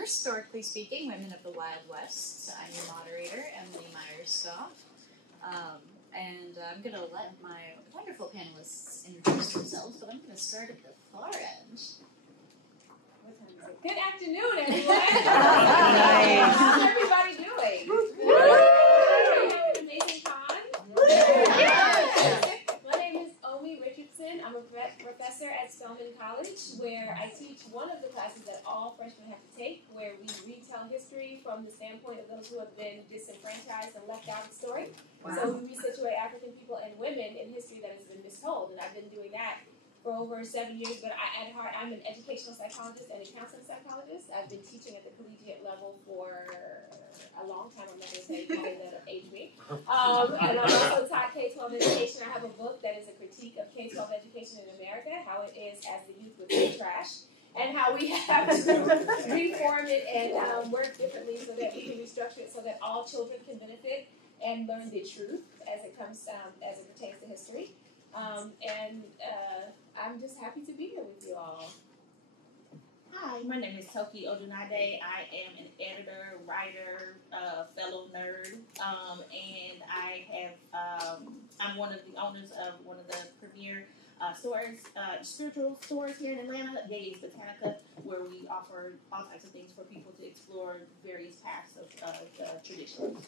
for Historically Speaking, Women of the Wild West. I'm your moderator, Emily Myers-Stoff. And I'm going to let my wonderful panelists introduce themselves, but I'm going to start at the far end. Good afternoon, everyone. How's everybody doing? Having an amazing time? My name is Omi Richardson. I'm a professor at Spelman College, where I teach one of the classes that all freshmen have to take, where we retell history from the standpoint of those who have been disenfranchised and left out of the story. Wow. So we resituate African people and women in history that has been mistold, and I've been doing that for over 7 years, but at heart, I'm an educational psychologist and a counseling psychologist. I've been teaching at the collegiate level for a long time. I'm not going to say probably that'll age me. And I've also taught K-12 education. I have a book that is a critique of K-12 education in America, how it is as the youth with the trash, and how we have to reform it and work differently so that we can restructure it so that all children can benefit and learn the truth as it comes as it pertains to history. I'm just happy to be here with you all. Hi, my name is Toki Odunade. I am an editor, writer, fellow nerd, and I have I'm one of the owners of one of the premier stores, spiritual stores here in Atlanta, Gays Botanica, where we offer all types of things for people to explore various paths of tradition.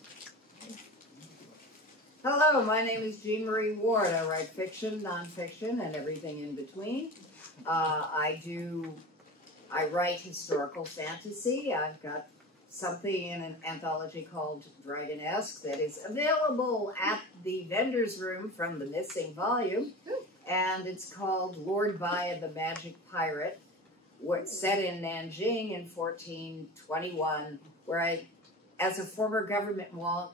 Hello, my name is Jean Marie Ward. I write fiction, nonfiction, and everything in between. I write historical fantasy. I've got something in an anthology called Dragonesque that is available at the vendor's room from the missing volume, and it's called Lord Bai the Magic Pirate. It's set in Nanjing in 1421, where I, as a former government wonk,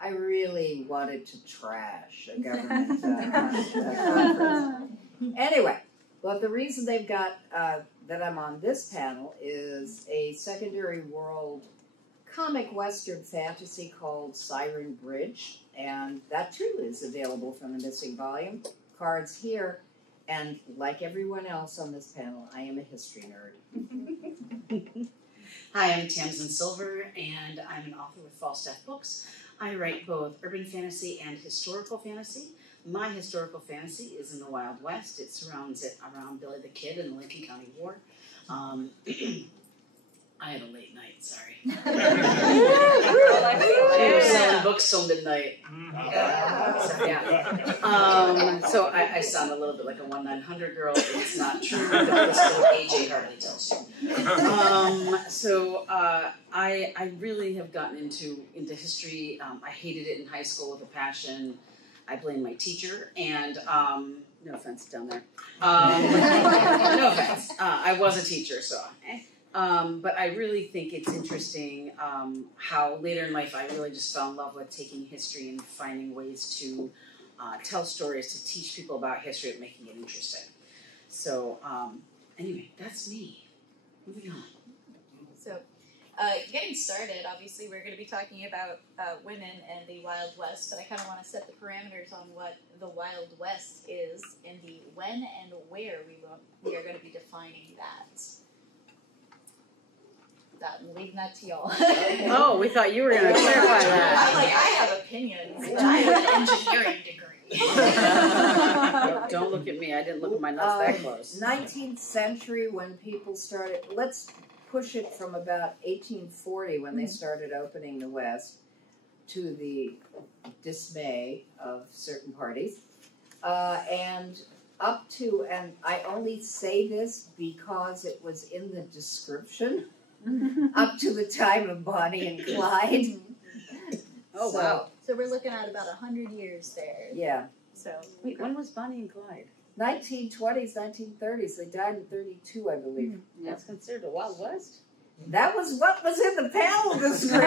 I really wanted to trash a government conference. Anyway, but the reason they've got that I'm on this panel is a secondary world comic western fantasy called Siren Bridge, and that too is available from the missing volume. Cards here, and like everyone else on this panel, I am a history nerd. Hi, I'm Tamsin Silver, and I'm an author with Falstaff Books. I write both urban fantasy and historical fantasy. My historical fantasy is in the Wild West. It surrounds it around Billy the Kid and the Lincoln County War. I had a late night, sorry. We were selling books till midnight. So I sound a little bit like a 1-900 girl. It's not true, but this is what AJ Hartley tells you. I really have gotten into history. I hated it in high school with a passion. I blame my teacher, and no offense down there. No offense. I was a teacher, so. But I really think it's interesting how later in life I really just fell in love with taking history and finding ways to tell stories, to teach people about history and making it interesting. So anyway, that's me. Moving on. So getting started, obviously we're going to be talking about women and the Wild West, but I kind of want to set the parameters on what the Wild West is and the when and where we are going to be defining that. I'm leaving that to y'all. Oh, we thought you were going to clarify that. I have opinions, but I have an engineering degree. Don't look at me. I didn't look at my nuts that close. 19th century when people started, let's push it from about 1840 when they started opening the West to the dismay of certain parties. And up to, and I only say this because it was in the description, up to the time of Bonnie and Clyde. Oh, wow. So we're looking at about 100 years there. Yeah. So wait, when was Bonnie and Clyde? 1920s, 1930s. They died in 32, I believe. That's considered the Wild West? That was what was in the panel description.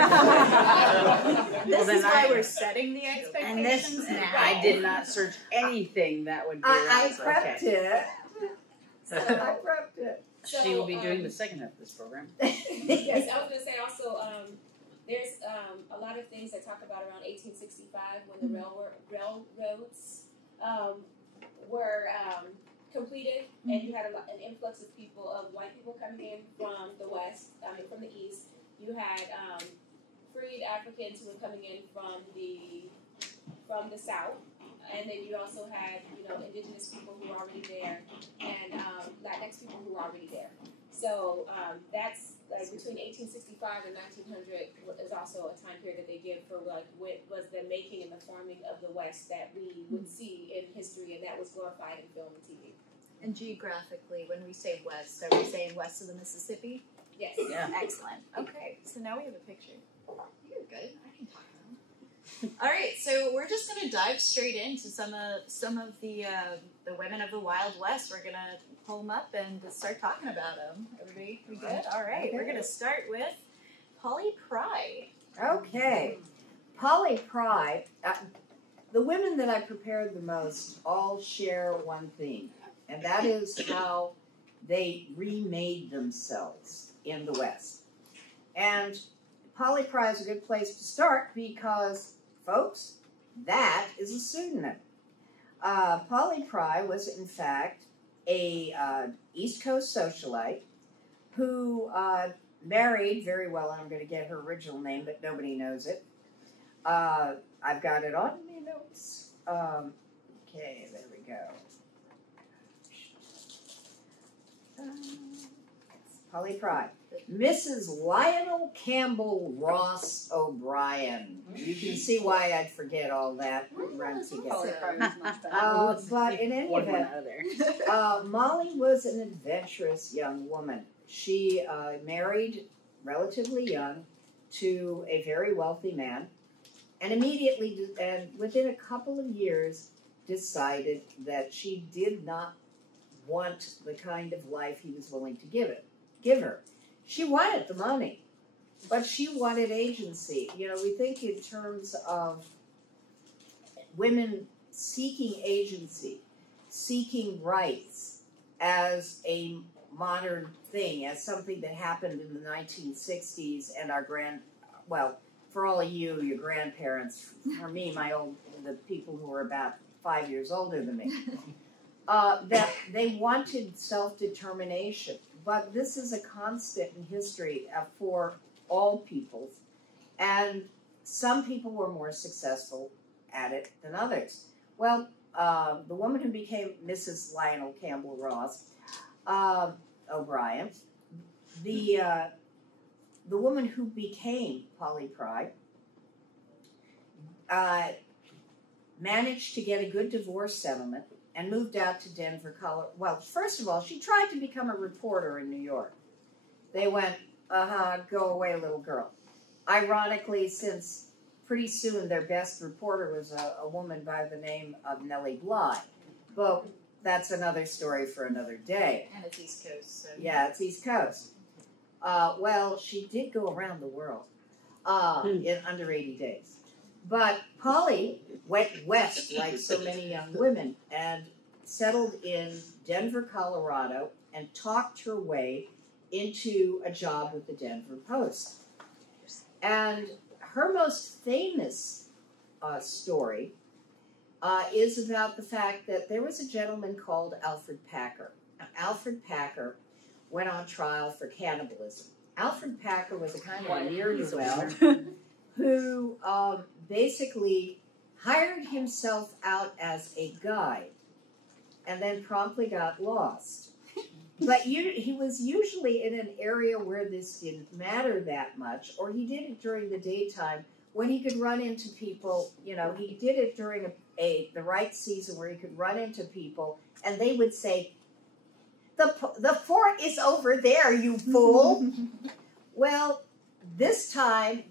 This is why we're setting the expectations now. I did not search anything that would be I prepped it. I prepped it. So, she will be doing the second half of this program. Yes, I was going to say also, there's a lot of things that talk about around 1865 when the railroads were completed, and you had an influx of people, of white people coming in from the west, from the east. You had freed Africans who were coming in from the south, and then you also had indigenous people who were already there, and Latinx people who were already there. So that's like between 1865 and 1900 is also a time period that they give for like what was the making and the forming of the West that we would see in history, and that was glorified in film and TV. And geographically, when we say west, are we saying west of the Mississippi? Yes. Yeah. Excellent. Okay, so now we have a picture. You're good. I can talk now. All right, so we're just going to dive straight into some of the women of the Wild West. We're going to pull them up and just start talking about them. Everybody, we good? All right, Okay. We're going to start with Polly Pry. Okay. Polly Pry, the women that I prepared the most all share one theme, and that is how they remade themselves in the West. And Polly Pry is a good place to start because, folks, that is a pseudonym. Polly Pry was, in fact, a East Coast socialite who married very well, and I'm going to get her original name, but nobody knows it. I've got it on my notes. Okay, there we go. Polly Pry. Mrs. Lionel Campbell Ross O'Brien. You can see why I'd forget all that run together. But in any event, Molly was an adventurous young woman. She married relatively young to a very wealthy man, and immediately, and within a couple of years, decided that she did not want the kind of life he was willing to give her. She wanted the money, but she wanted agency. You know, we think in terms of women seeking agency, seeking rights as a modern thing, as something that happened in the 1960s, and for all of you, your grandparents, for me, the people who were about 5 years older than me, that they wanted self-determination. But this is a constant in history for all peoples, and some people were more successful at it than others. Well, the woman who became Mrs. Lionel Campbell Ross O'Brien, the woman who became Polly Pry, managed to get a good divorce settlement and moved out to Denver, Colorado. Well, first of all, she tried to become a reporter in New York. They went, go away, little girl. Ironically, since pretty soon their best reporter was a woman by the name of Nellie Bly. But that's another story for another day. And it's East Coast. So. Yeah, it's East Coast. Well, she did go around the world in under 80 days. But Polly went west like so many young women and settled in Denver, Colorado, and talked her way into a job with the Denver Post. And her most famous story is about the fact that there was a gentleman called Alfred Packer. Now, Alfred Packer went on trial for cannibalism. Alfred Packer was a kind of ne'er-do-well who basically hired himself out as a guide and then promptly got lost. But he was usually in an area where this didn't matter that much, or he did it during the daytime when he could run into people. You know, he did it during the right season where he could run into people, and they would say, the fort is over there, you fool. Well, this time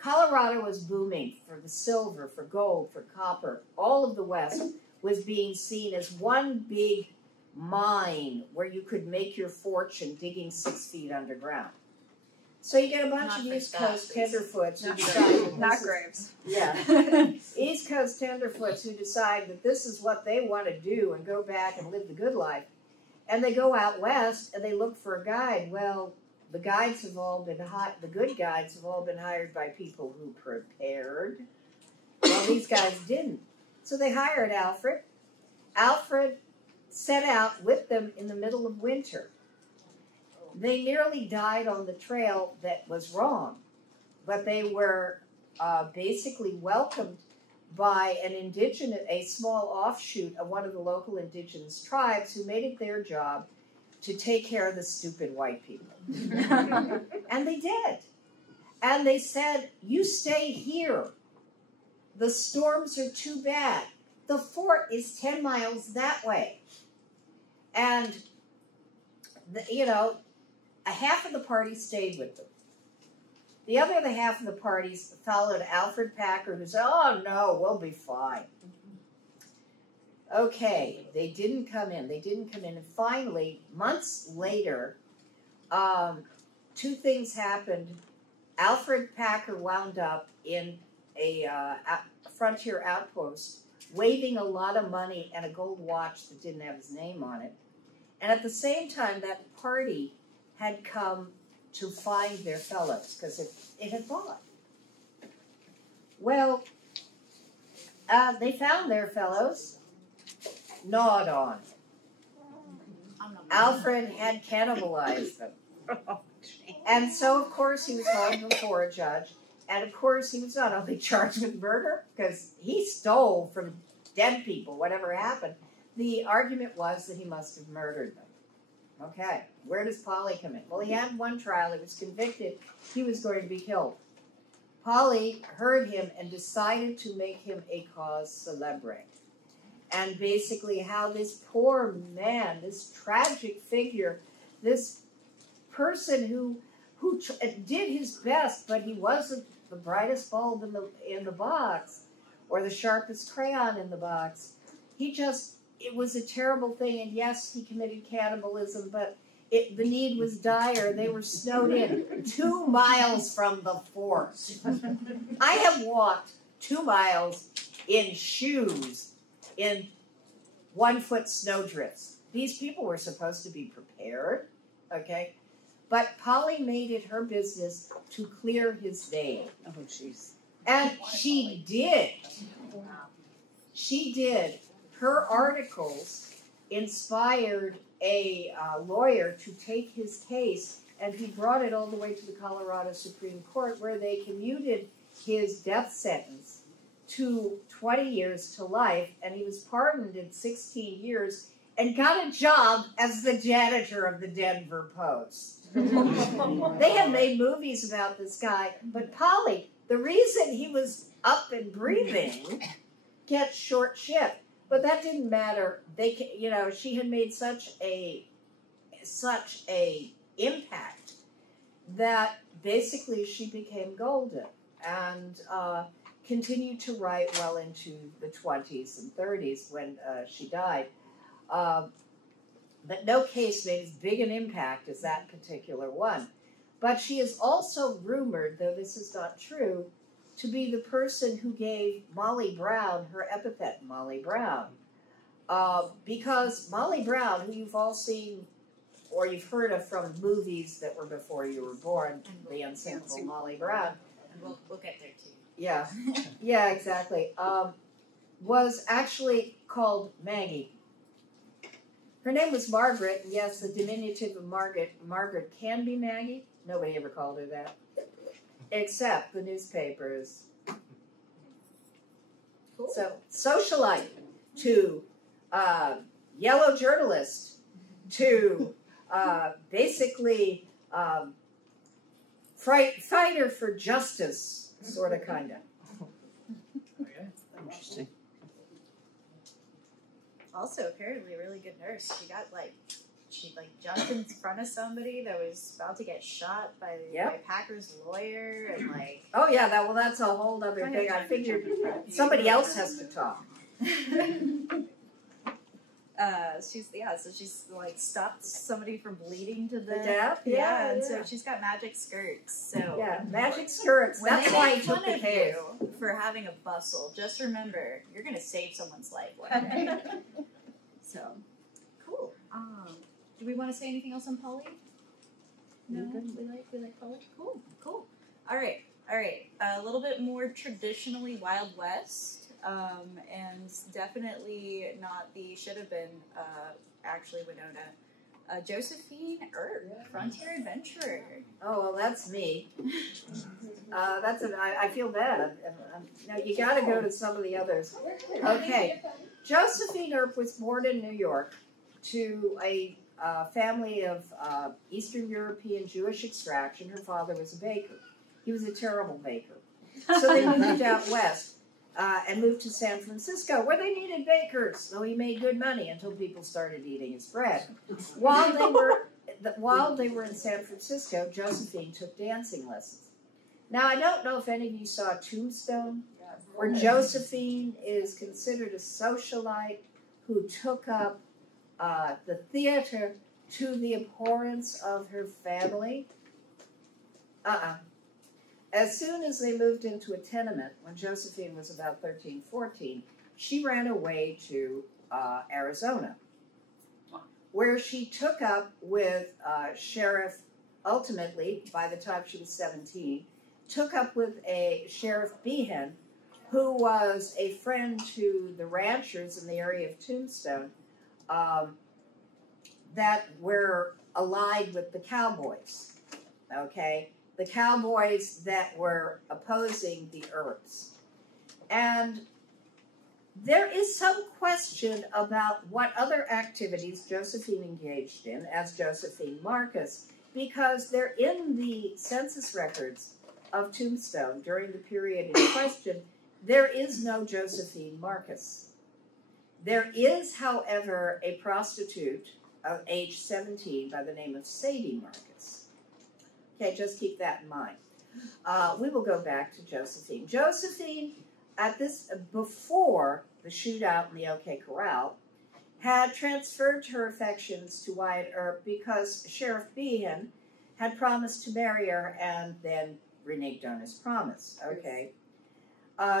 Colorado was booming for the silver, for gold, for copper. All of the West was being seen as one big mine where you could make your fortune digging 6 feet underground. So you get a bunch of East Coast tenderfoots who decide not graves. Yeah, East Coast tenderfoots who decide that this is what they want to do and go back and live the good life. And they go out west and they look for a guide. Well, the guides have all been the good guides have all been hired by people who prepared. Well, these guys didn't. So they hired Alfred. Alfred set out with them in the middle of winter. They nearly died on the trail that was wrong, but they were basically welcomed by a small offshoot of one of the local indigenous tribes who made it their job to take care of the stupid white people. And they did. And they said, you stay here. The storms are too bad. The fort is 10 miles that way. And, a half of the party stayed with them. The other half of the parties followed Alfred Packer, who said, oh, no, we'll be fine. Okay, they didn't come in. And finally, months later, two things happened. Alfred Packer wound up in a frontier outpost, waving a lot of money and a gold watch that didn't have his name on it. And at the same time, that party had come to find their fellows, because it had fallen. Well, they found their fellows, gnawed on. Alfred had cannibalized them. And so, of course, he was hauled before a judge. And, of course, he was not only charged with murder, because he stole from dead people, whatever happened. The argument was that he must have murdered them. Okay, where does Polly come in? Well, he had one trial. He was convicted. He was going to be killed. Polly heard him and decided to make him a cause célèbre. And basically how this poor man, this tragic figure, this person who did his best, but he wasn't the brightest bulb in the box or the sharpest crayon in the box. It was a terrible thing, and yes, he committed cannibalism, but the need was dire. They were snowed in 2 miles from the fort. I have walked 2 miles in shoes in 1-foot snowdrifts. These people were supposed to be prepared, okay? But Polly made it her business to clear his name. Oh, jeez. And she did. She did. Her articles inspired a lawyer to take his case, and he brought it all the way to the Colorado Supreme Court, where they commuted his death sentence to 20 years to life, and he was pardoned in 16 years and got a job as the janitor of the Denver Post. They had made movies about this guy, but Polly, the reason he was up and breathing, gets short shift. But that didn't matter. She had made such a impact that basically she became golden and continued to write well into the 20s and 30s when she died. But no case made as big an impact as that particular one. But she is also rumored, though this is not true, to be the person who gave Molly Brown her epithet, Molly Brown. Because Molly Brown, who you've all seen or you've heard of from movies that were before you were born, the unsinkable Molly Brown. And we'll get there too. Yeah, yeah, exactly. Was actually called Maggie. Her name was Margaret, and yes, the diminutive of Margaret can be Maggie. Nobody ever called her that. Except the newspapers. Cool. So, socialite to yellow journalist to basically fighter for justice, sort of, kind of. Interesting. Also, apparently, a really good nurse. She jumped in front of somebody that was about to get shot by Packer's lawyer, and Oh yeah, that's a whole other thing. I figured somebody else has to talk. She's stopped somebody from bleeding to the death. Yeah, and so she's got magic skirts. So yeah, magic skirts. That's why I took the case. For having a bustle, just remember you're gonna save someone's life one day. So cool. Do we want to say anything else on Polly? No, we like Polly. Cool. All right. A little bit more traditionally Wild West. and definitely not the should have been actually Winona. Josephine Earp, Frontier Adventurer. Oh, well, that's me. I feel bad. No, you got to go to some of the others. Okay. Josephine Earp was born in New York to a family of Eastern European Jewish extraction. Her father was a baker. He was a terrible baker. So they moved out west and moved to San Francisco, where they needed bakers. So he made good money until people started eating his bread. While they were in San Francisco, Josephine took dancing lessons. Now, I don't know if any of you saw Tombstone, where Josephine is considered a socialite who took up the theater to the abhorrence of her family. As soon as they moved into a tenement, when Josephine was about 13, 14, she ran away to Arizona, where she took up with Sheriff, ultimately, by the time she was 17, took up with a Sheriff Behan, who was a friend to the ranchers in the area of Tombstone that were allied with the Cowboys, okay? The Cowboys that were opposing the Earps. And there is some question about what other activities Josephine engaged in as Josephine Marcus, because they're in the census records of Tombstone during the period in question. There is no Josephine Marcus. There is, however, a prostitute of age 17 by the name of Sadie Marcus. Okay, just keep that in mind. We will go back to Josephine. Josephine, before the shootout in the OK Corral, had transferred her affections to Wyatt Earp because Sheriff Behan had promised to marry her and then reneged on his promise. Okay.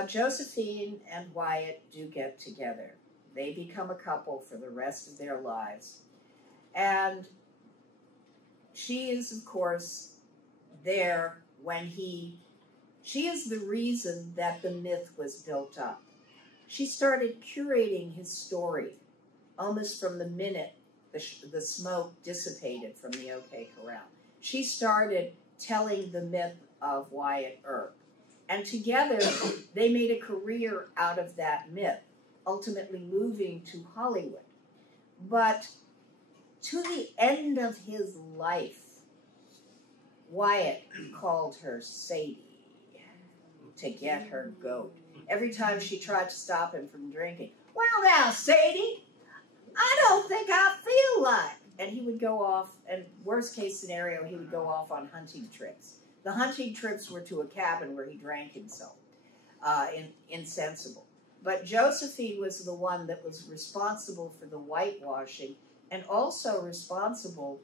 Josephine and Wyatt do get together. They become a couple for the rest of their lives. And she is, of course, there when she is the reason that the myth was built up. She started curating his story almost from the minute the smoke dissipated from the OK Corral. She started telling the myth of Wyatt Earp. And together, they made a career out of that myth, ultimately moving to Hollywood. But to the end of his life, Wyatt called her Sadie to get her goat. Every time she tried to stop him from drinking, "Well now, Sadie, I don't think I feel like." And he would go off, and worst case scenario, he would go off on hunting trips. The hunting trips were to a cabin where he drank himself, insensible. But Josephine was the one that was responsible for the whitewashing and also responsible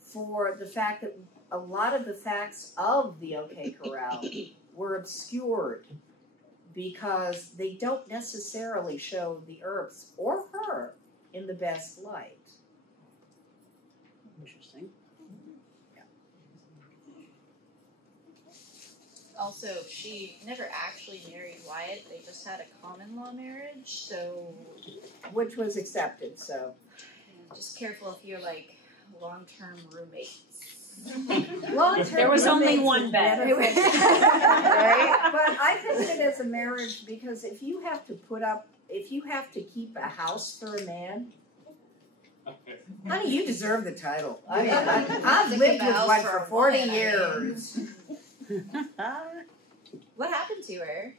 for the fact that a lot of the facts of the OK Corral were obscured because they don't necessarily show the Earps or her in the best light. Interesting. Also, she never actually married Wyatt. They just had a common law marriage, so... Which was accepted, so... Just careful if you're, like, long-term roommates. There was only one bed. Right? But I think of it as a marriage because if you have to keep a house for a man, honey, you deserve the title. I mean, I've lived with one for 40 years. What happened to her?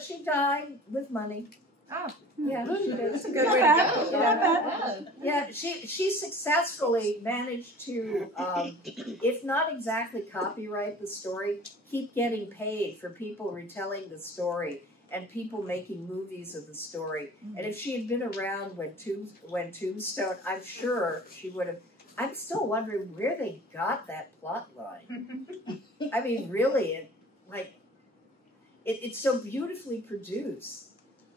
She died with money. Oh, yeah, she did. That's a good way to go. Yeah, she successfully managed to, if not exactly copyright the story, keep getting paid for people retelling the story and people making movies of the story. Mm-hmm. And if she had been around when Tombstone, I'm sure she would have. I'm still wondering where they got that plot line. I mean, really, it's so beautifully produced.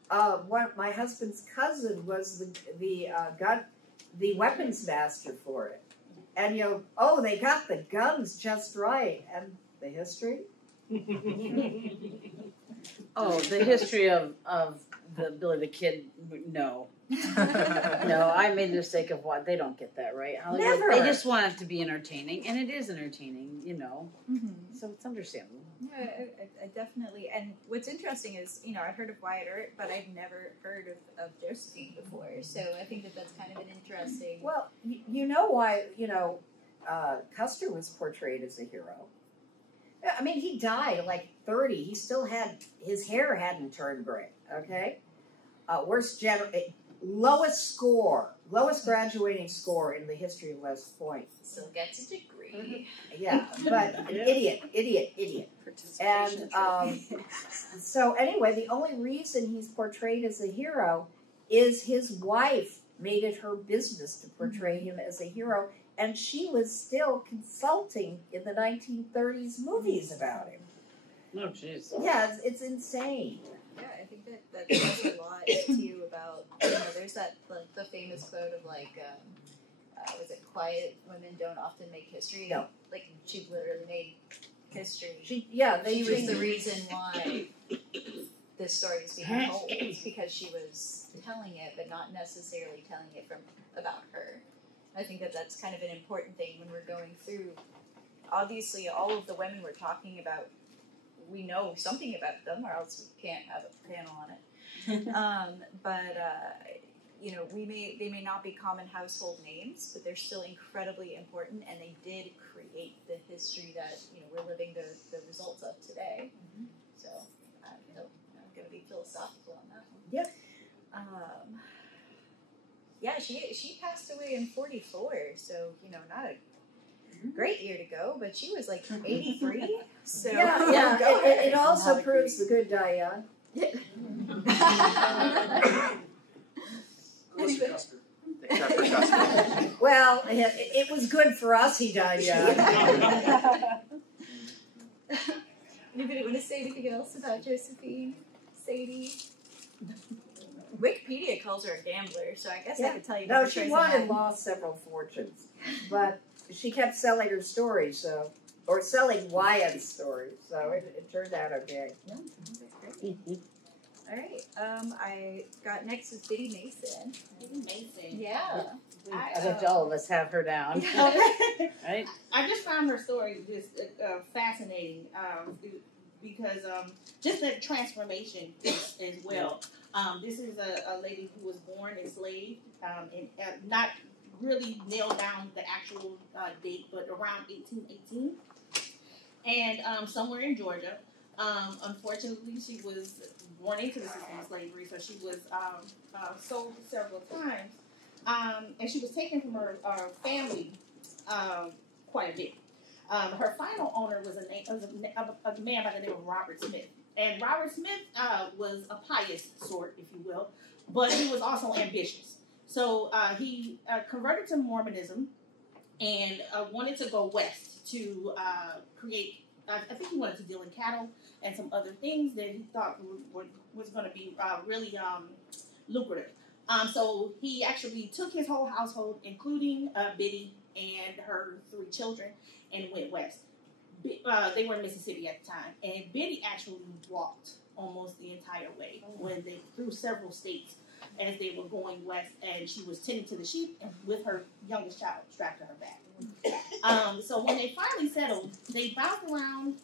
My husband's cousin was the weapons master for it, and they got the guns just right, and the history. Oh, the history of the Billy the Kid, no. No, I made the mistake of what they don't get that right. Hollywood, Never. They just want it to be entertaining, and it is entertaining, you know. Mm-hmm. So it's understandable. Yeah, I definitely. And what's interesting is, you know, I've heard of Wyatt Earp, but I've never heard of Josephine before. So I think that's kind of an interesting. Well, you know why, Custer was portrayed as a hero. I mean, he died at like 30. He still had, his hair hadn't turned gray, okay? Lowest graduating score in the history of West Point. Still gets a degree. Yeah, but an idiot. And so anyway, the only reason he's portrayed as a hero is his wife made it her business to portray him as a hero, and she was still consulting in the 1930s movies about him. Oh, jeez. Yeah, it's insane. Yeah, I think that says a lot too about, you know, there's that like the famous quote of like, was it quiet women don't often make history? No. Like she literally made history. She was the reason why this story is being told, because she was telling it, but not necessarily telling it about her. I think that's kind of an important thing when we're going through. Obviously, all of the women we're talking about, we know something about them, or else we can't have a panel on it. You know, they may not be common household names, but they're still incredibly important, and they did create the history that, you know, we're living the results of today. Mm-hmm. So I'm going to be philosophical on that one. Yep. Yeah, she passed away in 44, so, you know, not a great year to go, but she was like 83. So yeah. It also proves the good die young. Well, it was good for us. He died young. Anybody want to say anything else about Josephine, Sadie? Wikipedia calls her a gambler, so I guess I could tell you. No, she won and lost several fortunes, but she kept selling her stories, or selling Wyatt's stories, so it turned out okay. Yeah, that's great. All right, I got next is Biddy Mason. Biddy Mason. Yeah. I bet all of us have her down. Right? I just found her story just fascinating because just the transformation as well. This is a lady who was born enslaved and not really nailed down the actual date, but around 1818, and somewhere in Georgia. Unfortunately, she was born into the system of slavery, so she was sold several times, and she was taken from her family quite a bit. Her final owner was a man by the name of Robert Smith. And Robert Smith was a pious sort, if you will, but he was also ambitious. So he converted to Mormonism and wanted to go west to create, I think he wanted to deal in cattle and some other things that he thought was going to be really lucrative. So he actually took his whole household, including Biddy and her 3 children, and went west. They were in Mississippi at the time, and Biddy actually walked almost the entire way when they through several states as they were going west, and she was tending to the sheep and with her youngest child strapped to her back. So when they finally settled, they bounced around,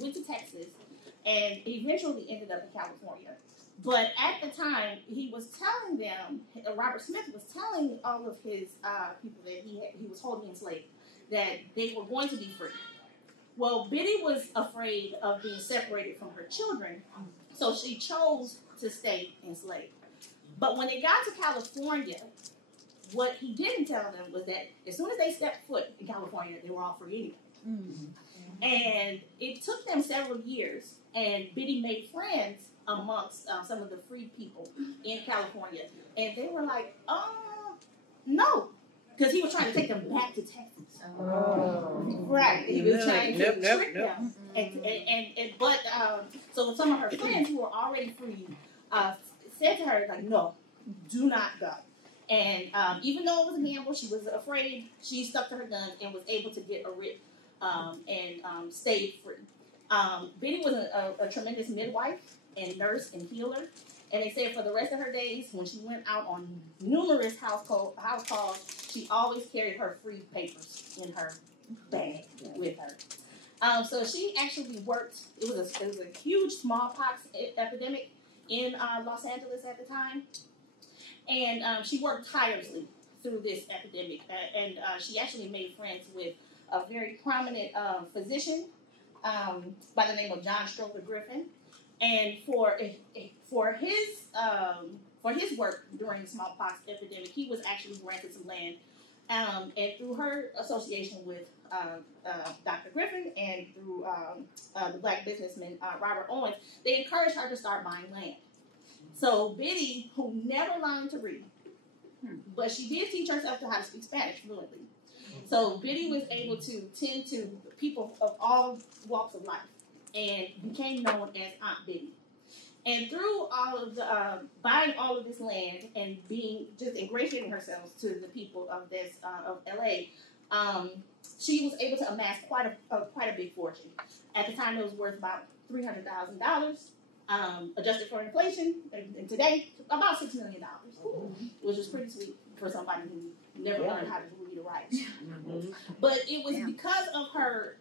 went to Texas, and eventually ended up in California. But at the time, he was telling them, Robert Smith was telling all of his people that he was holding enslaved, that they were going to be free. Well, Biddy was afraid of being separated from her children, so she chose to stay enslaved. But when they got to California, what he didn't tell them was that as soon as they stepped foot in California, they were all free anyway. Mm-hmm. And it took them several years, and Biddy made friends amongst some of the free people in California. And they were like, no. Because he was trying to take them back to Texas. Oh. Right. He was trying to trick them. But so some of her friends who were already free said to her, like, no, do not go. And even though it was a gamble, she was afraid, she stuck to her guns and was able to get a writ and stayed free. Biddy was a tremendous midwife, and nurse and healer. And they said for the rest of her days, when she went out on numerous house calls, she always carried her free papers in her bag with her. So she actually worked. It was a huge smallpox epidemic in Los Angeles at the time, and she worked tirelessly through this epidemic. And she actually made friends with a very prominent physician by the name of John Stroker Griffin. And for his work during the smallpox epidemic, he was actually granted some land. And through her association with Dr. Griffin and through the black businessman Robert Owens, they encouraged her to start buying land. So Biddy, who never learned to read, but she did teach herself how to speak Spanish fluently. So Biddy was able to tend to people of all walks of life and became known as Aunt Biddy. And through all of the buying all of this land and being just ingratiating herself to the people of this of LA, she was able to amass quite a big fortune. At the time, it was worth about $300,000, adjusted for inflation, and today about $6 million, which was pretty sweet for somebody who never learned how to read or write. But it was because of her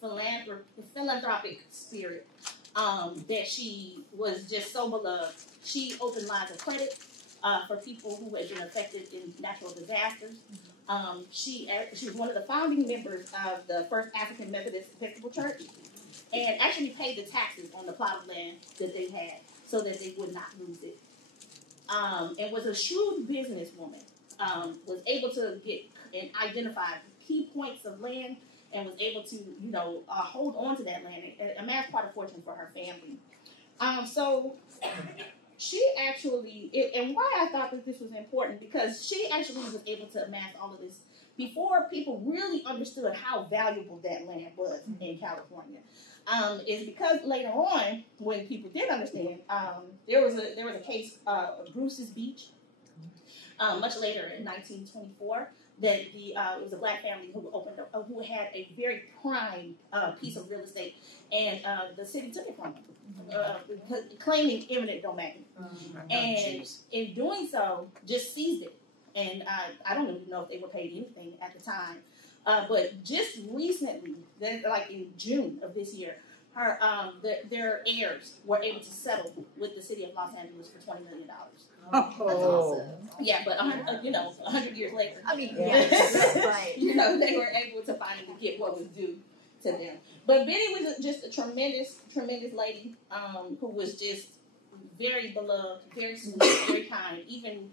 philanthropic spirit that she was just so beloved. She opened lines of credit for people who had been affected in natural disasters. She was one of the founding members of the First African Methodist Episcopal Church, and actually paid the taxes on the plot of land that they had so that they would not lose it. And was a shrewd businesswoman. Was able to get and identify key points of land, and was able to, hold on to that land and amass quite a fortune for her family. So she actually, and why I thought that this was important, because she actually was able to amass all of this before people really understood how valuable that land was in California. Is because later on, when people did understand, there was a case, Bruce's Beach, much later in 1924. That it was a black family who had a very prime piece of real estate, and the city took it from them, claiming eminent domain, and in doing so, just seized it. And I don't even know if they were paid anything at the time, but just recently, like in June of this year, their heirs were able to settle with the city of Los Angeles for $20 million. That's awesome. Yeah, but 100 years later, I mean, yes, right. They were able to finally get what was due to them. But Biddy was just a tremendous, tremendous lady who was just very beloved, very sweet, very kind, even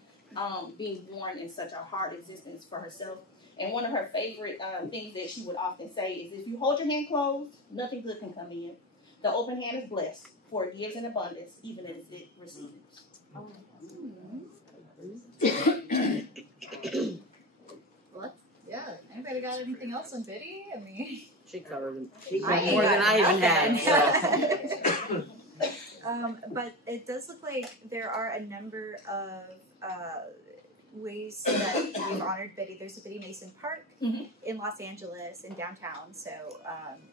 being born in such a hard existence for herself. And one of her favorite things that she would often say is, if you hold your hand closed, nothing good can come in. The open hand is blessed, for it gives in abundance, even as it receives. Well, yeah. Anybody got anything else on Biddy? I mean, She covered more than I even had. But it does look like there are a number of ways that we've honored Biddy. There's a Biddy Mason Park in Los Angeles, in downtown. So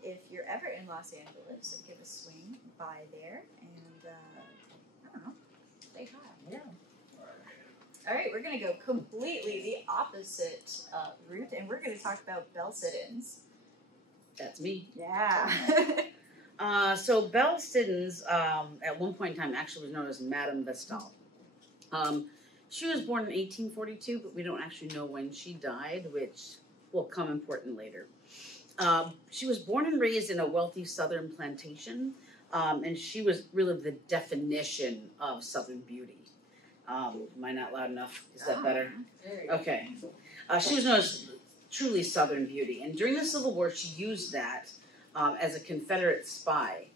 if you're ever in Los Angeles, give a swing by there and I don't know, say hi. yeah. All right, we're going to go completely the opposite route, and we're going to talk about bell sit-ins. That's me. Yeah. So Belle Siddons, at one point in time, actually was known as Madame Vestal. She was born in 1842, but we don't actually know when she died, which will come important later. She was born and raised in a wealthy southern plantation, and she was really the definition of Southern beauty. Am I not loud enough? Is that better? Okay. She was known as truly Southern beauty, and during the Civil War, she used that as a Confederate spy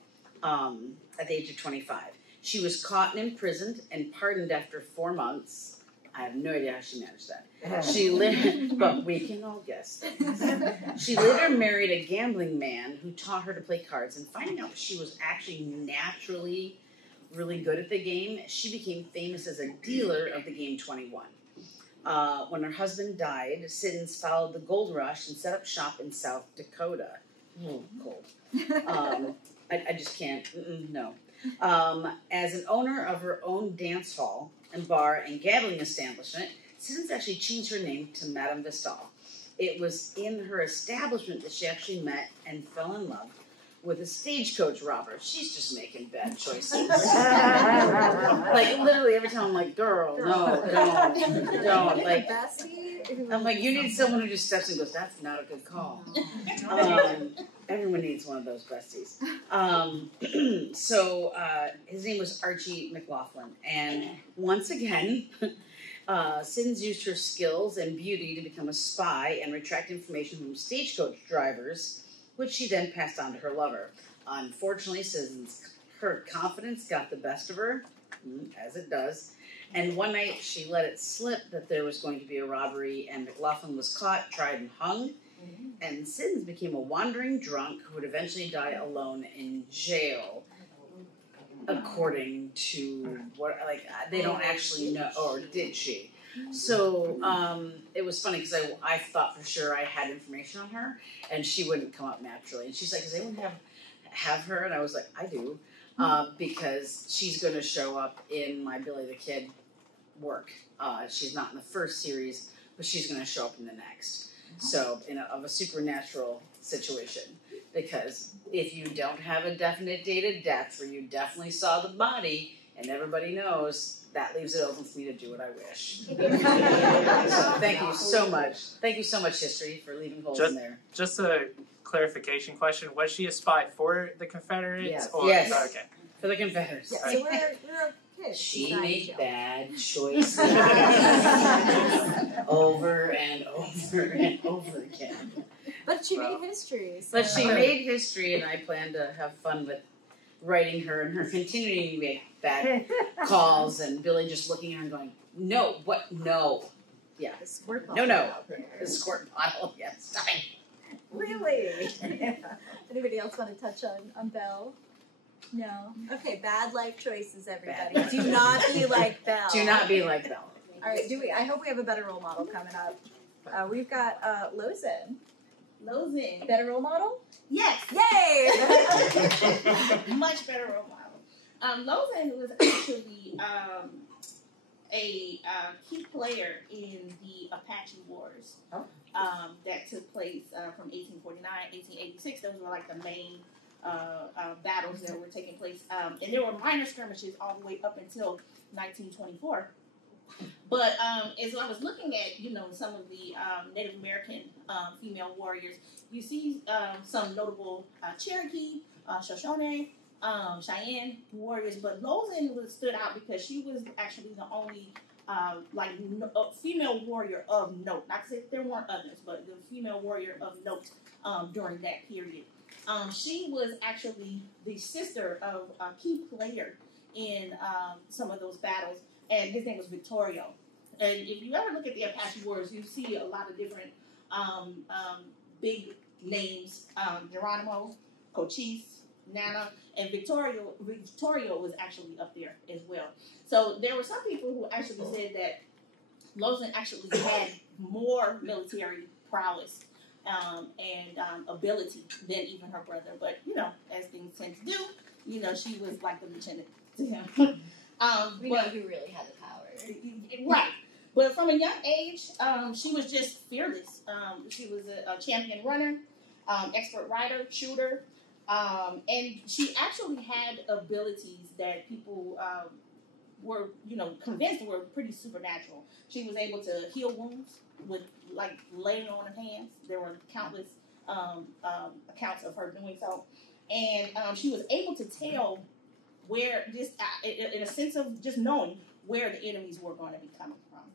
at the age of 25. She was caught and imprisoned and pardoned after 4 months. I have no idea how she managed that. She lived, but we can all guess. She later married a gambling man who taught her to play cards, and finding out she was actually naturally really good at the game, she became famous as a dealer of the game 21. When her husband died, Siddons followed the gold rush and set up shop in South Dakota. Cold. I just can't. No. As an owner of her own dance hall and bar and gambling establishment, Siddons actually changed her name to Madame Vistal. It was in her establishment that she actually met and fell in love with a stagecoach robber. She's just making bad choices. Like, literally every time I'm like, girl, no, don't. Like, I'm like, you need someone who just steps in and goes, that's not a good call. Everyone needs one of those besties. So his name was Archie McLaughlin. And once again, Siddons used her skills and beauty to become a spy and retract information from stagecoach drivers, which she then passed on to her lover. Unfortunately, her confidence got the best of her, as it does, and one night she let it slip that there was going to be a robbery, and McLaughlin was caught, tried, and hung, and Siddons became a wandering drunk who would eventually die alone in jail, according to what, like, they don't actually know, or did she? So it was funny because I thought for sure I had information on her, and she wouldn't come up naturally. And she's like, "Does anyone have her?" And I was like, "I do," because she's going to show up in my Billy the Kid work. She's not in the first series, but she's going to show up in the next. So of a supernatural situation. Because if you don't have a definite date of death, or you definitely saw the body, and everybody knows, that leaves it open for me to do what I wish. So thank you so much. Thank you so much, history, for leaving holes in there. Just a clarification question. Was she a spy for the Confederates? Yes. Or, yes. Okay. For the Confederates. Yeah, so we're okay. She made bad choices over and over and over again. But she made history. So. But she made history, and I plan to have fun with writing her and her continuing to make bad calls, and Billy just looking at her and going, "No, what? No." Yeah. The squirt bottle. No. The squirt bottle. Yes. Stop it. Really? Anybody else want to touch on Belle? No. Okay, bad life choices, everybody. Bad. Do not be like Belle. Do not be like Belle. All right, I hope we have a better role model coming up. We've got Lozen. Lozen. Better role model? Yes. Yay! Much better role model. Lozen was actually a key player in the Apache Wars that took place from 1849, 1886. Those were like the main battles that were taking place. And there were minor skirmishes all the way up until 1924. But as I was looking at, some of the Native American female warriors, you see some notable Cherokee, Shoshone, Cheyenne warriors, but Lozen stood out because she was actually the only female warrior of note. Not to say there weren't others, but the female warrior of note during that period. She was actually the sister of a key player in some of those battles, and his name was Victorio. And if you ever look at the Apache Wars, you see a lot of different big names: Geronimo, Cochise, Nana, and Victorio was actually up there as well. So there were some people who actually said that Lozen actually had more military prowess and ability than even her brother. But, as things tend to do, she was like the lieutenant to him. We know who really had the power. Right. But from a young age, she was just fearless. She was a champion runner, expert rider, shooter, and she actually had abilities that people were, convinced were pretty supernatural. She was able to heal wounds with, laying on of hands. There were countless accounts of her doing so. And she was able to tell where, just in a sense of just knowing where the enemies were going to be coming from.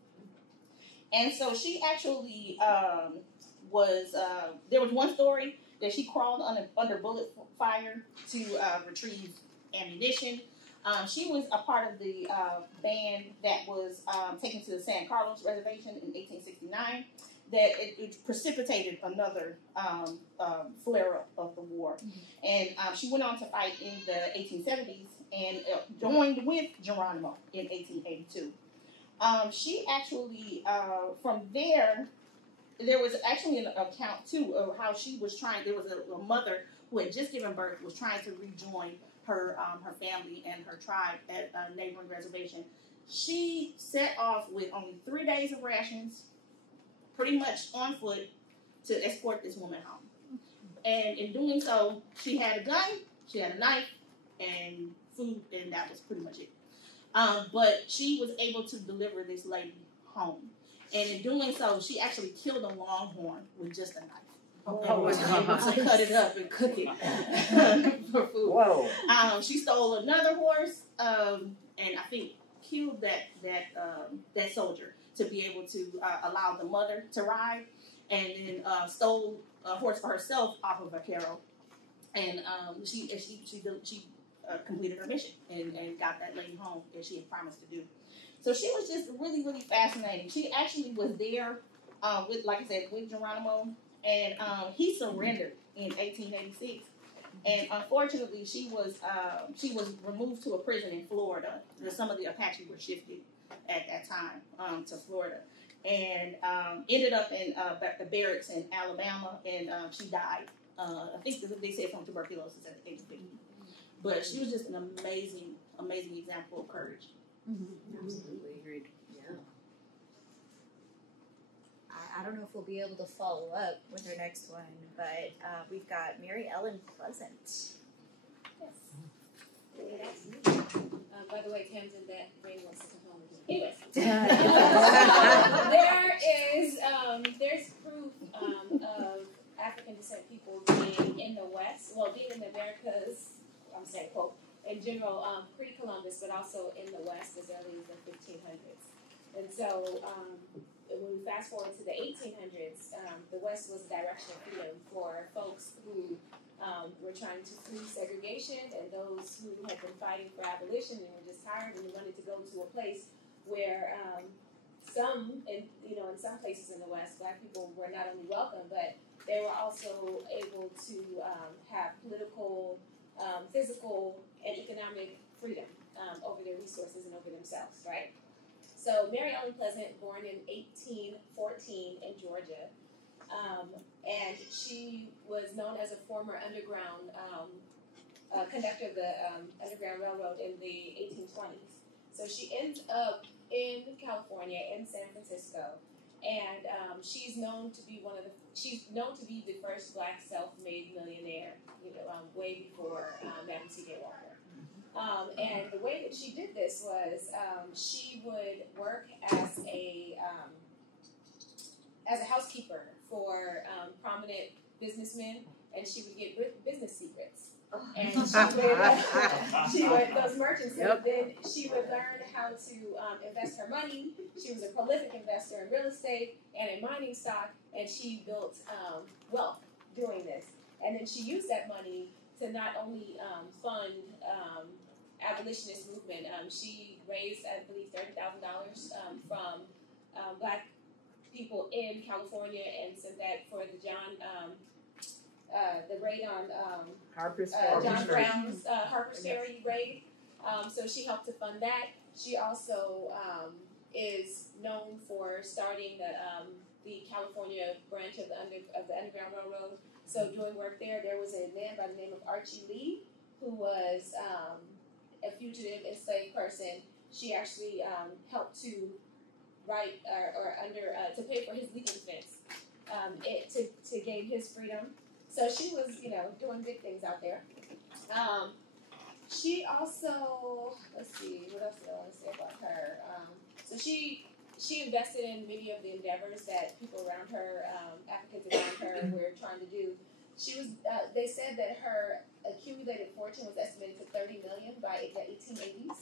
And so she actually there was one story that she crawled under bullet fire to retrieve ammunition. She was a part of the band that was taken to the San Carlos Reservation in 1869. That it precipitated another flare-up of the war. Mm-hmm. And she went on to fight in the 1870s and joined with Geronimo in 1882. She actually, from there was actually an account, too, of how she was trying. There was a mother who had just given birth, was trying to rejoin her family and her tribe at a neighboring reservation. She set off with only 3 days of rations, pretty much on foot, to escort this woman home. And in doing so, she had a gun, she had a knife, and food, and that was pretty much it. But she was able to deliver this lady home. And in doing so, she actually killed a longhorn with just a knife. And was able to cut it up and cook it for food. Whoa. She stole another horse, and I think killed that soldier to be able to allow the mother to ride, and then stole a horse for herself off of a carroll. And she completed her mission and got that lady home as she had promised to do. So she was just really, really fascinating. She actually was there with, like I said, with Geronimo, and he surrendered in 1886. And unfortunately, she was removed to a prison in Florida. Some of the Apache were shifted at that time to Florida, and ended up in the barracks in Alabama, and she died. I think they said from tuberculosis at the age of 50. But she was just an amazing, amazing example of courage. Mm-hmm. Absolutely agreed. Yeah. I don't know if we'll be able to follow up with our next one, but we've got Mary Ellen Pleasant. Yes. By the way, Tamsin, that ring wants to come home with me. Anyways, there's proof of African descent people being in the West, well, being in the Americas, I'm saying, quote, in general, pre-Columbus, but also in the West as early as the 1500s. And so, when we fast forward to the 1800s, the West was a direction of freedom for folks who were trying to flee segregation, and those who had been fighting for abolition and were just tired and wanted to go to a place where in some places in the West, Black people were not only welcome, but they were also able to have political, physical, and economic freedom over their resources and over themselves, right? So Mary Ellen Pleasant, born in 1814 in Georgia, and she was known as a former underground conductor of the Underground Railroad in the 1820s. So she ends up in California, in San Francisco, and she's known to be the first Black self-made millionaire, way before Madam C.J. Walker. And the way that she did this was she would work as a housekeeper for prominent businessmen, and she would get business secrets. And she would those merchants, and then she would learn how to invest her money. She was a prolific investor in real estate and in mining stock, and she built wealth doing this. And then she used that money to not only fund abolitionist movement. She raised, I believe, $30,000 from Black people in California and sent that for the raid on Harper's John Brown's Harper's Ferry raid. So she helped to fund that. She also is known for starting the California branch of the Underground Railroad. So doing work there was a man by the name of Archie Lee, who was a fugitive enslaved person. She actually helped to write to pay for his legal defense to gain his freedom. So she was, doing big things out there. She also, let's see, what else do I want to say about her? So she invested in many of the endeavors that people around her, Africans around her, were trying to do. She was. They said that her accumulated fortune was estimated to $30 million by the 1880s.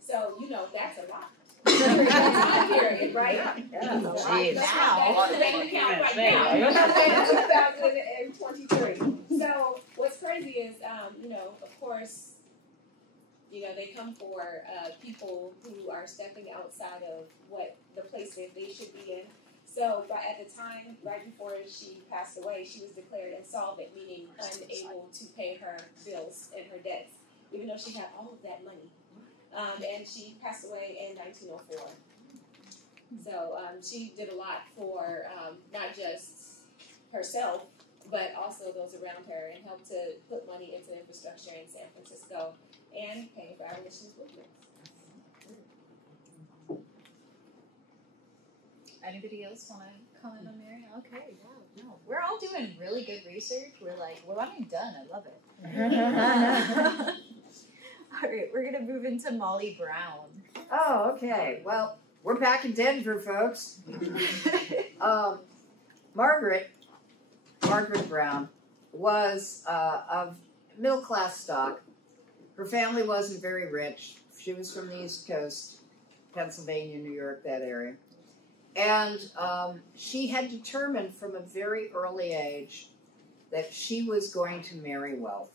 So that's a lot. Time period, right? Yeah. Now, bank account right now, 2023. So what's crazy is, of course, they come for people who are stepping outside of what the place that they should be in. So, but at the time, right before she passed away, she was declared insolvent, meaning unable to pay her bills and her debts, even though she had all of that money. And she passed away in 1904. So she did a lot for not just herself, but also those around her, and helped to put money into infrastructure in San Francisco and paying for our missions movements. Anybody else want to comment on Mary? Okay, wow, no. We're all doing really good research. We're like, well, I'm done. I love it. All right, we're going to move into Molly Brown. Oh, okay. Well, we're back in Denver, folks. Margaret Brown was of middle-class stock. Her family wasn't very rich. She was from the East Coast, Pennsylvania, New York, that area. And she had determined from a very early age that she was going to marry wealth.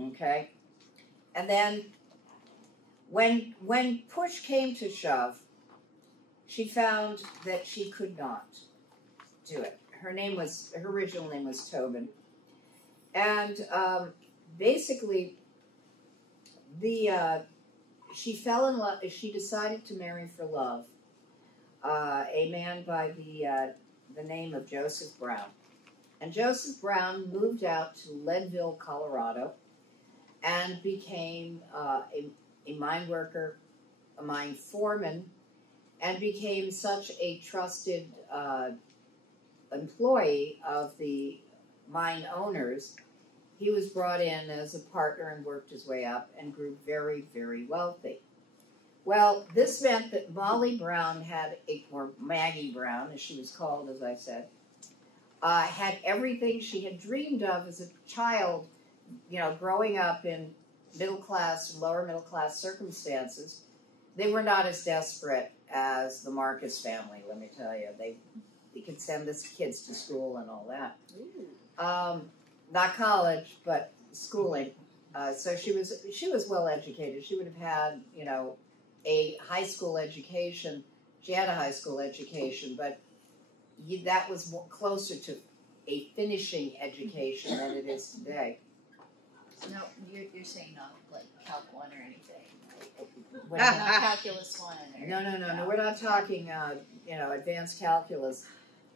Okay? And then when push came to shove, she found that she could not do it. Her original name was Tobin. And basically, she fell in love. She decided to marry for love a man by the name of Joseph Brown. And Joseph Brown moved out to Leadville, Colorado, and became a mine worker, a mine foreman, and became such a trusted employee of the mine owners. He was brought in as a partner and worked his way up and grew very, very wealthy. Well, this meant that Molly Brown or Maggie Brown, as she was called, as I said, had everything she had dreamed of as a child, growing up in middle-class, lower middle-class circumstances. They were not as desperate as the Marcus family, let me tell you. They could send the kids to school and all that. Not college, but schooling. So she was well educated. She would have had, a high school education. She had a high school education, but that was closer to a finishing education than it is today. No, you're saying not like Calc 1 or anything. Not Calculus 1 in there. No. We're not talking, advanced calculus.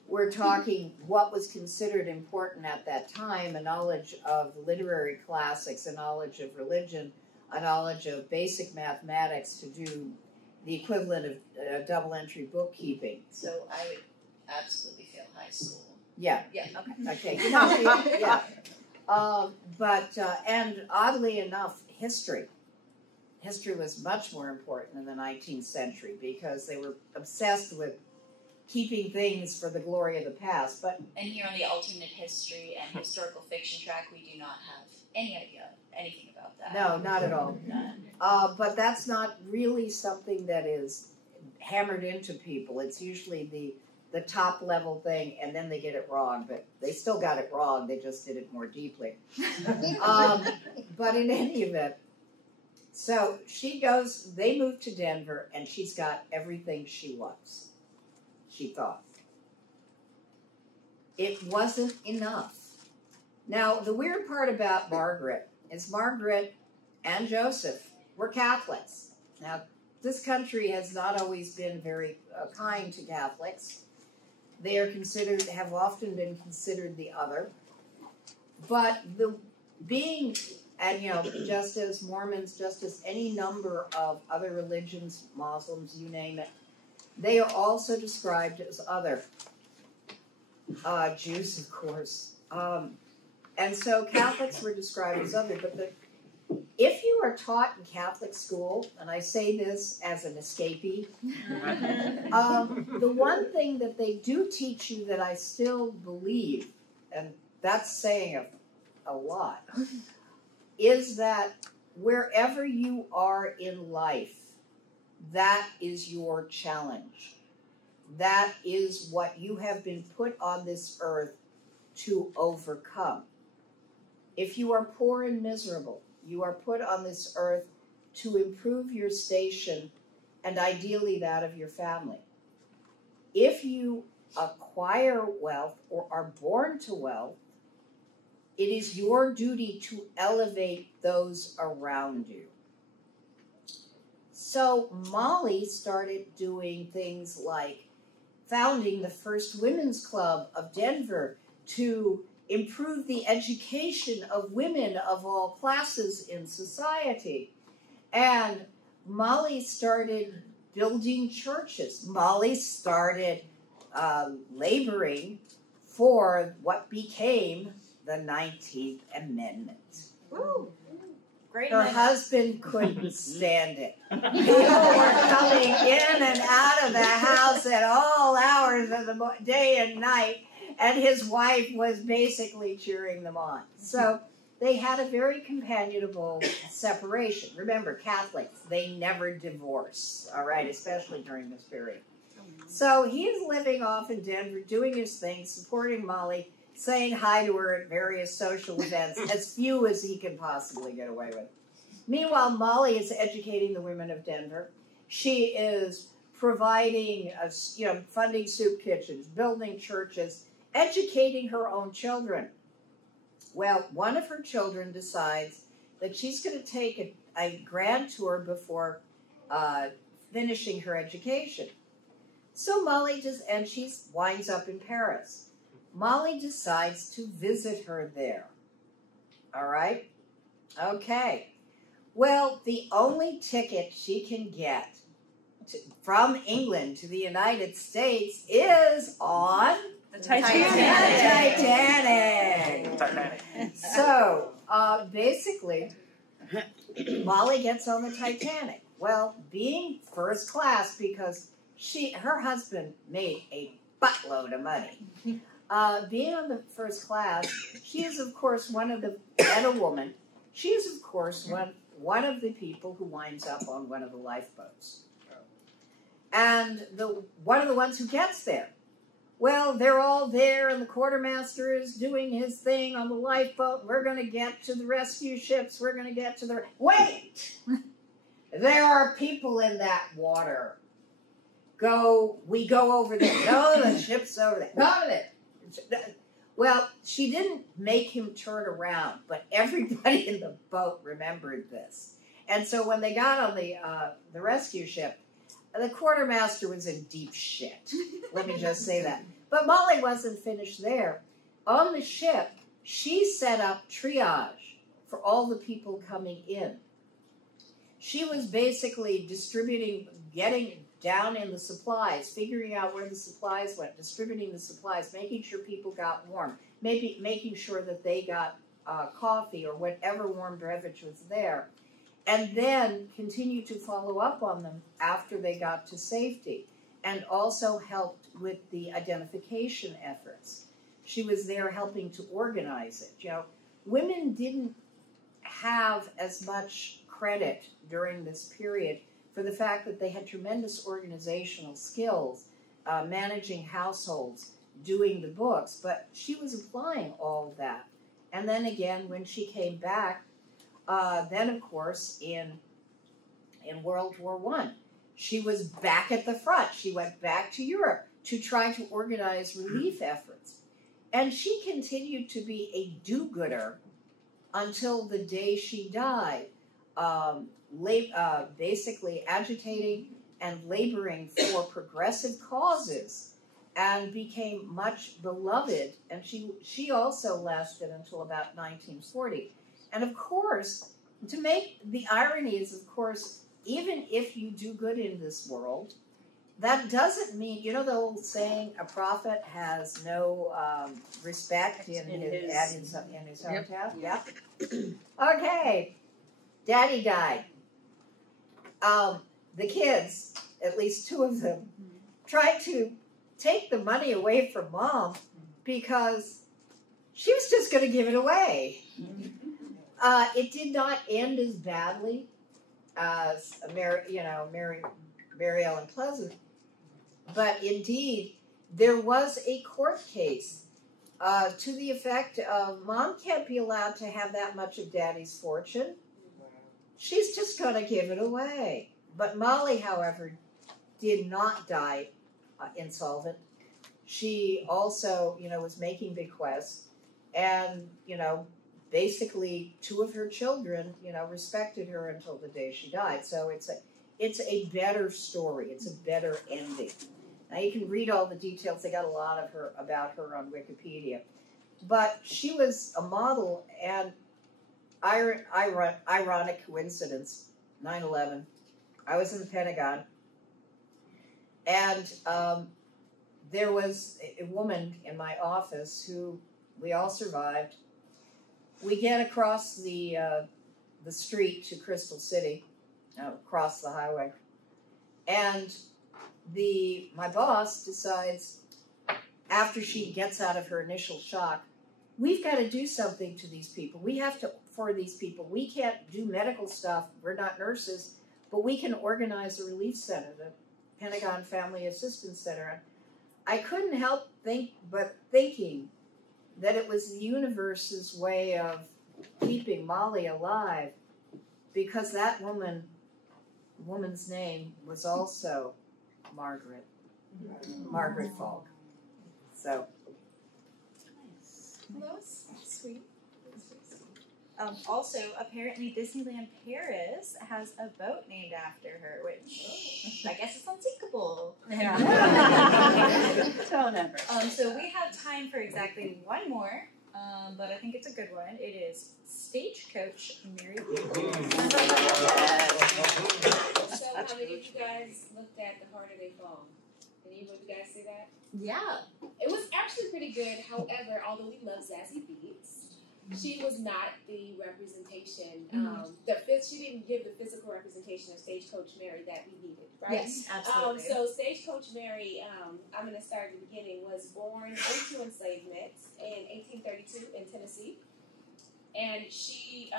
We're talking what was considered important at that time, a knowledge of literary classics, a knowledge of religion, a knowledge of basic mathematics to do the equivalent of double-entry bookkeeping. So I would absolutely fail high school. Yeah. Yeah, okay. Okay. Yeah. And oddly enough, history. History was much more important in the 19th century because they were obsessed with keeping things for the glory of the past. And here on the alternate history and historical fiction track, we do not have any idea anything about that. No, not at all. None. But that's not really something that is hammered into people. It's usually the top level thing, and then they get it wrong. But they still got it wrong. They just did it more deeply. But in any event, so they moved to Denver, and she's got everything she wants, she thought. It wasn't enough. Now, the weird part about Margaret is Margaret and Joseph were Catholics. Now, this country has not always been very kind to Catholics. They have often been considered the other. But just as Mormons, just as any number of other religions, Muslims, you name it, they are also described as other. Jews, of course. And so Catholics were described as other. But if you are taught in Catholic school, and I say this as an escapee, the one thing that they do teach you that I still believe, and that's saying a lot, is that wherever you are in life, that is your challenge. That is what you have been put on this earth to overcome. If you are poor and miserable, you are put on this earth to improve your station and ideally that of your family. If you acquire wealth or are born to wealth, it is your duty to elevate those around you. So Molly started doing things like founding the first women's club of Denver to improve the education of women of all classes in society. And Molly started building churches. Molly started laboring for what became the 19th Amendment. Woo. Great. Her husband couldn't stand it. People were coming in and out of the house at all hours of the day and night, and his wife was basically cheering them on. So they had a very companionable separation. Remember, Catholics, they never divorce, all right, especially during this period. So he's living off in Denver, doing his thing, supporting Molly, saying hi to her at various social events, as few as he can possibly get away with. Meanwhile, Molly is educating the women of Denver. She is providing, funding soup kitchens, building churches, educating her own children. Well, one of her children decides that she's going to take a grand tour before finishing her education. So Molly she winds up in Paris. Molly decides to visit her there. All right? Okay. Well, the only ticket she can get from England to the United States is on The Titanic. So, basically, Molly gets on the Titanic. Well, being first class, because her husband made a buttload of money. Being on the first class, she is, of course, and a woman, she is, of course, one of the people who winds up on one of the lifeboats. And one of the ones who gets there. Well, they're all there, and the quartermaster is doing his thing on the lifeboat. We're going to get to the rescue ships. We're going to get to the... Wait! There are people in that water. We go over there. No, the ship's over there. Go over there. Well, she didn't make him turn around, but everybody in the boat remembered this. And so when they got on the rescue ship, the quartermaster was in deep shit. Let me just say that. But Molly wasn't finished there. On the ship, she set up triage for all the people coming in. She was basically getting down in the supplies, figuring out where the supplies went, distributing the supplies, making sure people got warm, maybe making sure that they got coffee or whatever warm beverage was there, and then continue to follow up on them after they got to safety, and also helped with the identification efforts. She was there helping to organize it. Women didn't have as much credit during this period for the fact that they had tremendous organizational skills, managing households, doing the books, but she was applying all of that. And then again, when she came back, then of course in World War I, she was back at the front. She went back to Europe to try to organize relief efforts. And she continued to be a do-gooder until the day she died, basically agitating and laboring for progressive causes, and became much beloved. And she also lasted until about 1940. And of course, to make the irony is, of course, even if you do good in this world, that doesn't mean, the old saying, a prophet has no respect in his hometown? Yep. Okay. Daddy died. The kids, at least two of them, tried to take the money away from Mom because she was just going to give it away. It did not end as badly as Mary Ellen Pleasant, but indeed there was a court case to the effect of Mom can't be allowed to have that much of Daddy's fortune. She's just going to give it away. But Molly, however, did not die insolvent. She also, was making bequests, and, basically two of her children, respected her until the day she died. So it's a better story. It's a better ending. Now you can read all the details. They got a lot about her on Wikipedia. But she was a model, and ironic coincidence, 9/11. I was in the Pentagon, and there was a woman in my office who we all survived. We get across the street to Crystal City, across the highway, and my boss decides, after she gets out of her initial shock, we've got to do something to these people. We have to, for these people. We can't do medical stuff. We're not nurses, but we can organize a relief center, the Pentagon Family Assistance Center. I couldn't help thinking that it was the universe's way of keeping Molly alive, because that woman's name was also Margaret Falk. So. Sweet. Also, apparently Disneyland Paris has a boat named after her, which I guess is unsinkable. So never. So we have time for exactly one more, but I think it's a good one. It is Stagecoach Mary. So how many of you guys looked at The Harder They Fall? Any of you guys see that? Yeah. It was actually pretty good. However, although we love Zazie Beetz, she was not the representation. She didn't give the physical representation of Stagecoach Mary that we needed, right? Yes, absolutely. So Stagecoach Mary, I'm going to start at the beginning, was born into enslavement in 1832 in Tennessee, and she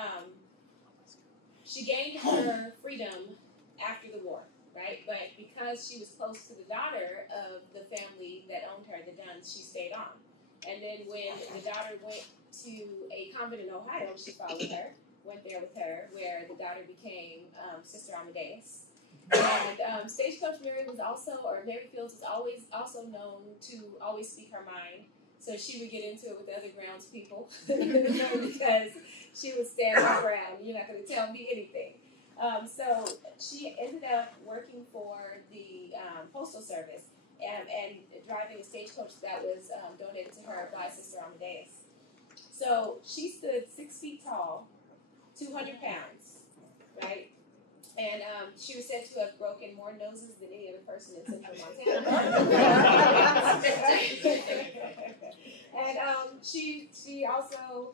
gained her freedom after the war. Right, but because she was close to the daughter of the family that owned her, the Duns, she stayed on. And then when the daughter went to a convent in Ohio, she followed her, went there with her, where the daughter became Sister Amadeus. And Stagecoach Mary was also, or Mary Fields was always also known to always speak her mind. So she would get into it with the other grounds people because she would stand her ground. You're not going to tell me anything. So she ended up working for the Postal Service and driving a stagecoach that was donated to her by Sister Amadeus. So she stood 6 feet tall, 200 pounds, right? And she was said to have broken more noses than any other person in Central Montana. And she also...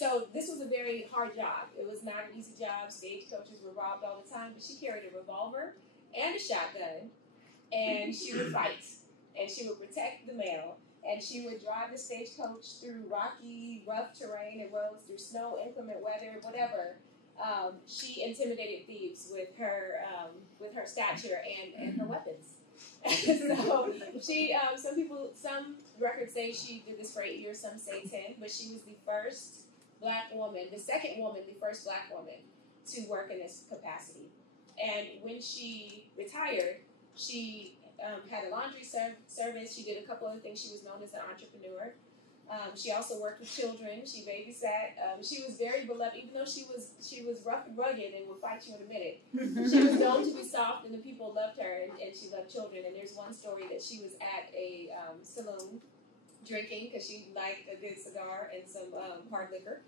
So this was a very hard job. It was not an easy job. Stagecoaches were robbed all the time, but she carried a revolver and a shotgun, and she would fight, and she would protect the mail, and she would drive the stagecoach through rocky, rough terrain and roads, through snow, inclement weather, whatever. She intimidated thieves with her stature and her weapons. So she, some records say she did this for 8 years, some say 10, but she was the first Black woman, the second woman, the first Black woman to work in this capacity. And when she retired, she had a laundry service. She did a couple other things. She was known as an entrepreneur. She also worked with children. She babysat. She was very beloved, even though she was rough and rugged and would fight you in a minute. She was known to be soft, and the people loved her, and she loved children. And there's one story that she was at a saloon drinking because she liked a good cigar and some hard liquor.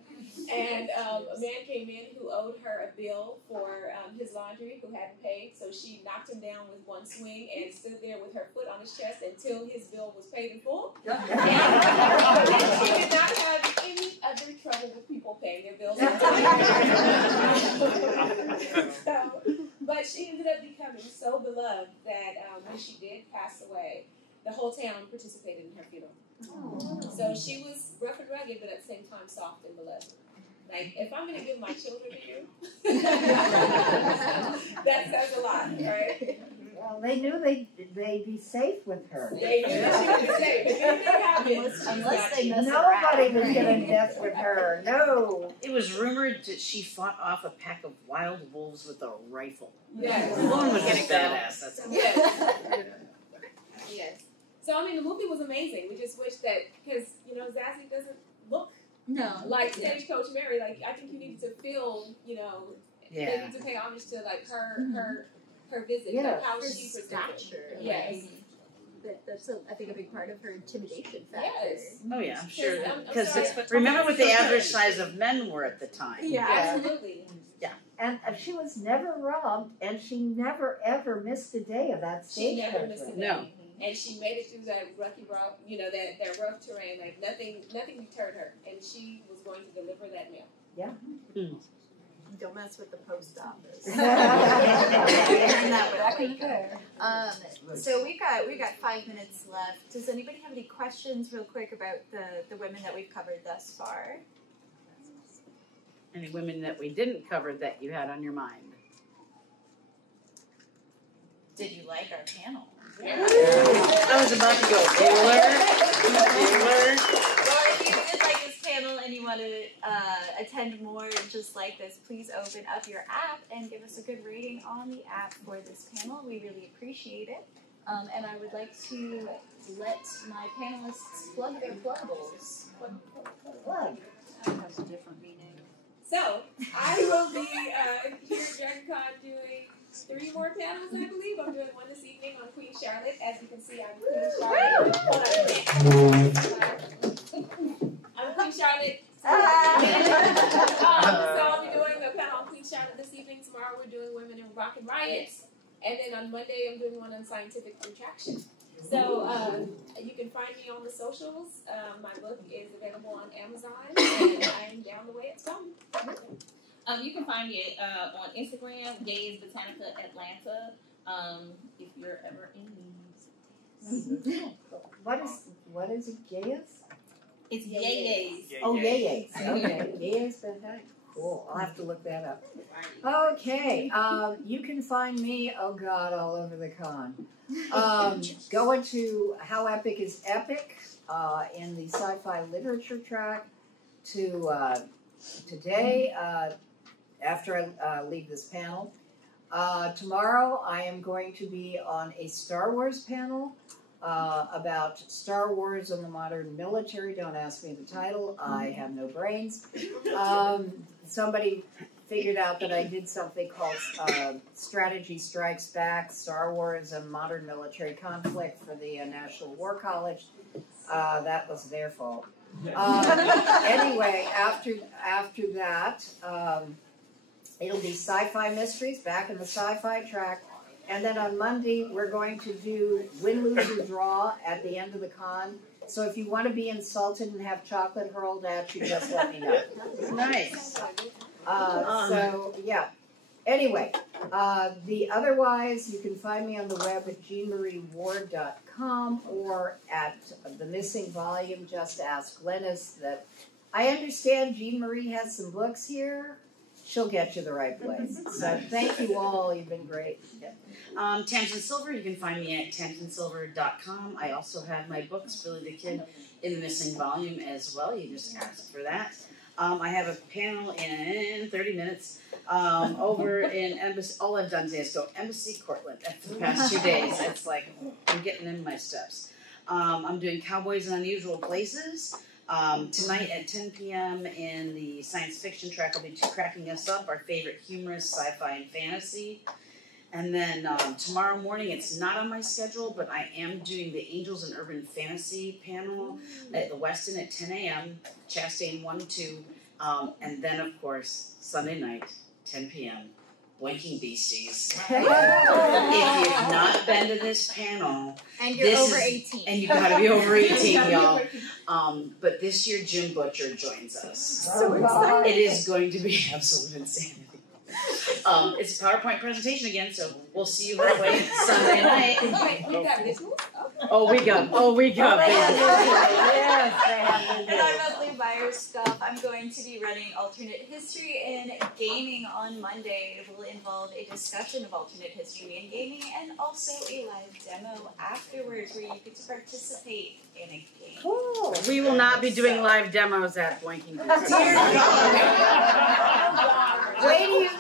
And a man came in who owed her a bill for his laundry, who hadn't paid. So she knocked him down with one swing and stood there with her foot on his chest until his bill was paid in full. And she did not have any other trouble with people paying their bills. But she ended up becoming so beloved that when she did pass away, the whole town participated in her funeral. So she was rough and rugged, but at the same time soft and beloved. Like, if I'm going to give my children to you, that says a lot, right? Well, they knew they'd be safe with her. They knew that she would be safe. If anything happened, Unless they mess Nobody around. was going to mess with her. No. It was rumored that she fought off a pack of wild wolves with a rifle. Yes. The woman was getting badass. That's all. Yes. Yes. So, I mean, the movie was amazing. We just wish that, because, Zazie doesn't look like Stagecoach Mary. Like, I think you need to feel, they need to pay homage to, like, her visit, like how she presented. Stature. Yes. that's I think a big part of her intimidation factor. Yes. Oh yeah, I'm sure. I'm Because sorry. remember what the average size of men were at the time. Yeah. Absolutely. And she was never robbed, and she never ever missed a day of that She stage never missed a show. day. No. And she made it through that rocky route, that rough terrain. Like nothing deterred her, and she was going to deliver that mail. Don't mess with the post office. So we got 5 minutes left. Does anybody have any questions, real quick, about the women that we've covered thus far? Any women that we didn't cover that you had on your mind? Did you like our panel? I was about to go Bueller. Or if you did like this panel and you want to attend more just like this, please open up your app and give us a good rating on the app for this panel. We really appreciate it. And I would like to let my panelists plug their pluggables. Plug. That has a different meaning. So I will be here at DragonCon doing 3 more panels, I believe. I'm doing one this evening on Queen Charlotte. As you can see, I'm Queen Charlotte. I'm Queen Charlotte. So I'll be doing a panel on Queen Charlotte this evening. Tomorrow we're doing Women in Rock and Riots. And then on Monday I'm doing one on scientific retraction. So you can find me on the socials. My book is available on Amazon, and I'm down the way it's coming. You can find me on Instagram, Gays Botanica Atlanta. If you're ever in need. What is it? Gayas? It's Yay Oh, yay. Okay, yay's fantastic. Cool. I'll have to look that up. Okay. You can find me, oh God, all over the con. Going to How Epic is Epic in the sci-fi literature track to today after I leave this panel. Tomorrow I am going to be on a Star Wars panel about Star Wars and the modern military. Don't ask me the title. I have no brains. Somebody figured out that I did something called Strategy Strikes Back, Star Wars and Modern Military Conflict for the National War College. That was their fault. Anyway, after that, it'll be Sci-Fi Mysteries, back in the sci-fi track. And then on Monday, we're going to do Win, Lose, or Draw at the end of the con. So if you want to be insulted and have chocolate hurled at you, just let me know. Nice. So, yeah. Anyway, otherwise, you can find me on the web at jeanmarieward.com or at The Missing Volume. Just ask Glennis that. I understand Jean Marie has some books here. She'll get you the right place. So thank you all. You've been great. Tamsin Silver, you can find me at tamsinsilver.com. I also have my books, Billy the Kid, in the Missing Volume as well. You just ask for that. I have a panel in 30 minutes over in Embassy. All I've done today is go Embassy Cortland for the past 2 days. It's like I'm getting in my steps. I'm doing Cowboys in Unusual Places. Tonight at 10 p.m. in the science fiction track, I'll be cracking us up, our favorite humorous sci-fi and fantasy. And then tomorrow morning, it's not on my schedule, but I am doing the Angels and Urban Fantasy panel at the Westin at 10 a.m., Chastain 1 2. And then, of course, Sunday night, 10 p.m., Blinking Beasties. If you've not been to this panel, And you're over 18. and you've got to be over 18, y'all. But this year, Jim Butcher joins us. So excited. It is going to be absolute insanity. It's a PowerPoint presentation again, so we'll see you that way Sunday night. Wait, you got visuals? Oh, we got. Yes, they have And been I'm Leslie Byers stuff. I'm going to be running alternate history and gaming on Monday. It will involve a discussion of alternate history and gaming, and also a live demo afterwards where you get to participate in a game. Cool. We will not be doing live demos at Blinking Beasties. Wait,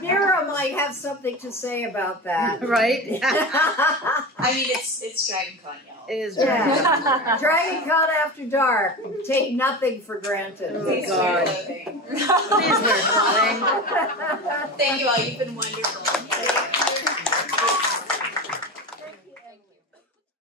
Mira might have something to say about that. Right? I mean, it's Dragon Con, y'all. It is Yeah. Dragon Con After Dark. Take nothing for granted. Please God. wear clothing. Please wear clothing. Thank you all. You've been wonderful.